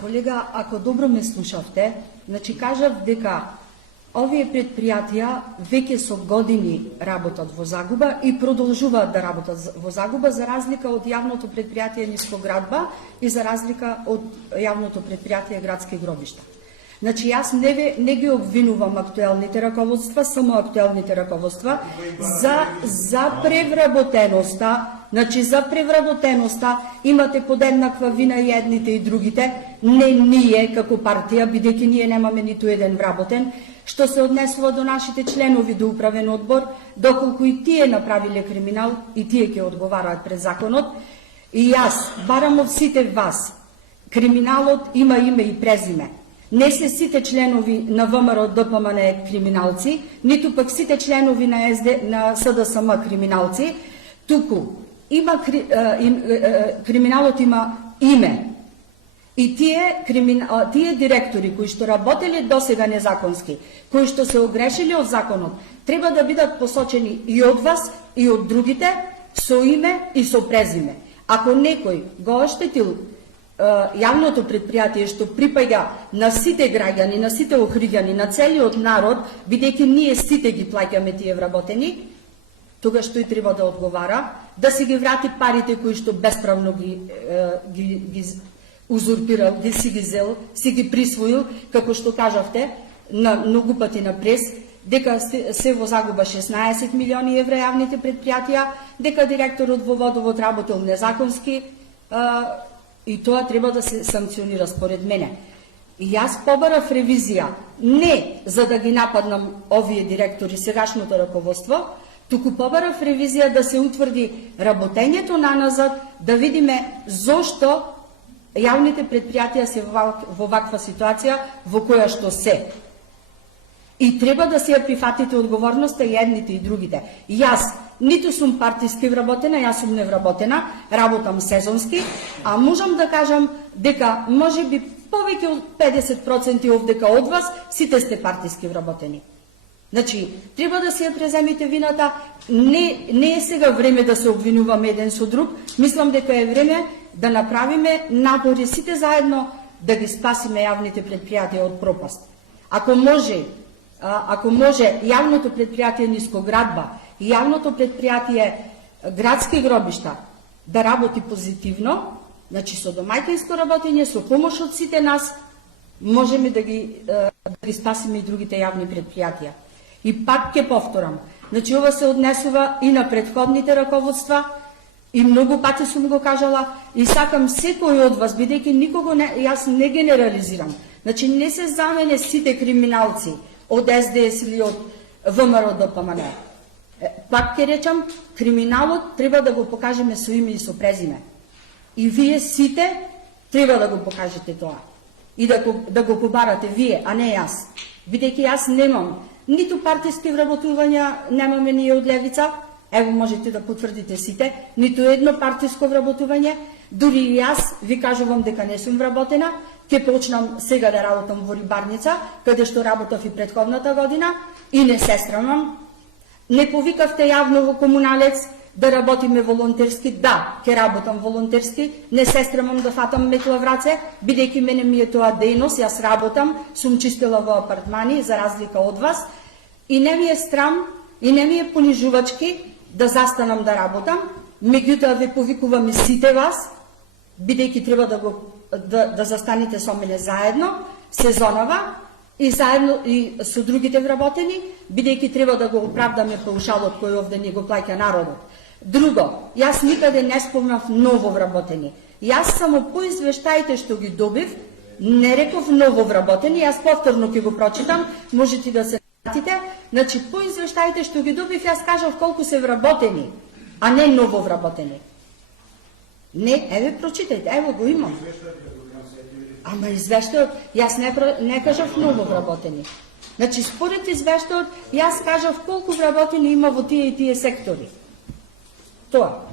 Колега, ако добро ме слушавте, значи кажав дека овие предпријатија веќе со години работат во загуба и продолжуваат да работат во загуба, за разлика од јавното предпријатие Нискоградба и за разлика од јавното предпријатие Градски гробишта. Значи, јас не ги обвинувам актуелните раководства, само актуелните раководства, за превработеноста. Значи, за превработеноста имате подеднаква вина и едните и другите, не ние како партија, бидејќи ние немаме ниту еден вработен, што се однесува до нашите членови до управен одбор, доколку и тие направиле криминал, и тие ќе одговараат пред законот. И јас барам од сите вас, криминалот има име и презиме. Не се сите членови на ВМРО ДПМН криминалци, ниту пак сите членови на СДСМ криминалци, туку криминалот има име. И тие директори кои што работеле досега незаконски, кои што се огрешили од законот, треба да бидат посочени и од вас и од другите со име и со презиме. Ако некој го оштетил јавното предпријатие што припаѓа на сите граѓани, на сите охриѓани, на целиот народ, бидејќи ние сите ги плаќаме тие вработени, тогаш тој треба да одговара, да си ги врати парите кои што бесправно ги узурпирал, си ги зел, си ги присвоил, како што кажавте, на многу пати на прес, дека се во загуба 16 милиони евра јавните предпријатија, дека директорот во Водовод работел незаконски, и тоа треба да се санкционира според мене. И јас побарав ревизија, не за да ги нападнам овие директори, сегашното раководство, туку побарав ревизија да се утврди работењето наназад, да видиме зошто јавните предпријатија се во ваква ситуација во која што се. И треба да се ја прифатите одговорноста и едните и другите. Јас ниту сум партиски вработена, јас сум невработена, работам сезонски, а можам да кажам дека можеби повеќе од 50% овдека од вас сите сте партиски вработени. Значи, треба да се ја преземите вината, не е сега време да се обвинуваме еден со друг, мислам дека е време да направиме напори сите заедно да ги спасиме јавните предпријатија од пропаст. Ако може јавното предпријатие Нискоградба и јавното предпријатие Градски гробишта да работи позитивно, значи со домаќинско работење, со помош од сите нас, можеме да ги спасиме и другите јавни предпријатија. И пак ќе повторам, значи ова се однесува и на претходните раководства, и многу пати сум го кажала, и сакам секој од вас, бидејќи јас не генерализирам, значи не се замене сите криминалци од СДС или од ВМРО ДПМН. Пак ќе речам, криминалот треба да го покажеме со име и со презиме. И вие сите треба да го покажете тоа. И да го побарате вие, а не јас. Бидејќи јас немам ниту партиски вработувања, немаме ние од левица, ево можете да потврдите сите, ниту едно партиско вработување, дури и јас ви кажувам дека не сум вработена, ќе почнам сега да работам во рибарница, каде што работав и претходната година, и не се срамам. Не повикавте јавно во комуналец да работиме волонтерски, да, ќе работам волонтерски, не се срамам да фатам метла в раце, бидејќи мене ми е тоа дејност, јас работам, сум чистила во апартмани, за разлика од вас, и не ми е срам, и не ми е понижувачки да застанам да работам, меѓутоа ве повикувам и сите вас, бидејќи треба да застанете со мене заедно, сезонава, и заедно и со другите вработени, бидејќи треба да го оправдаме паушалот кој овде не го плаќа народот. Друго, јас никаде не спомнав ново вработени. Јас само по извештаите што ги добив, не реков ново вработени, јас повторно ќе го прочитам, можете да се вратите, значи по извештаите што ги добив, јас кажав колку се вработени, а не ново вработени. Не, еве прочитајте, ево го имам. Ама извештајот, јас не кажав ново вработени. Значи, според извештајот, јас кажав колку вработени има во тие и тие сектори. Тоа.